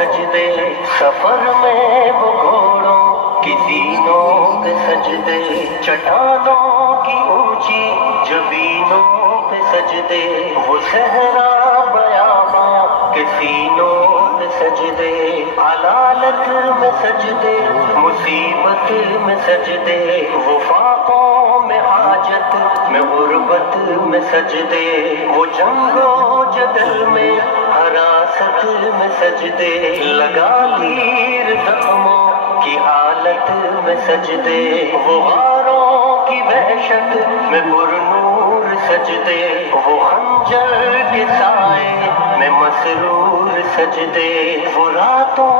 سجدے، سفر میں وہ گھوڑوں کی زینوں پہ سجدے، چٹانوں کی اونچی جبینوں پہ سجدے، وہ صحرا بیاباں کے سینوں پہ سجدے، علالت میں سجدے، مصیبت میں سجدے، وہ فاقوں میں حاجت میں غربت میں سجدے، وہ جنگ و جدل میں حراست میں سجدے، لگا لیر زخموں کی حالت میں سجدے، وہ غاروں کی وحشت میں پرنور سجدے، وہ خنجر کے سائے میں مسرور سجدے، وہ راتوں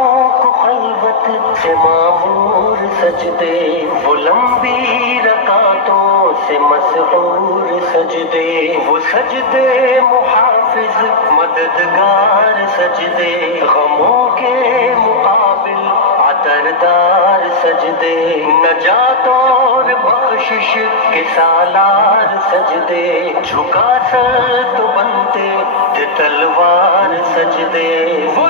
کو خلوت سے معمور سجدے، وہ لمبی رکعتوں سے مسحور سجدے، وہ سجدے محافظ مددگار سجدے، غموں کے مقابل عطردار سجدے، نجات اور بخشش کے سالار سجدے، جھکا سر تو بنتے تھے تلوار سجدے، وہ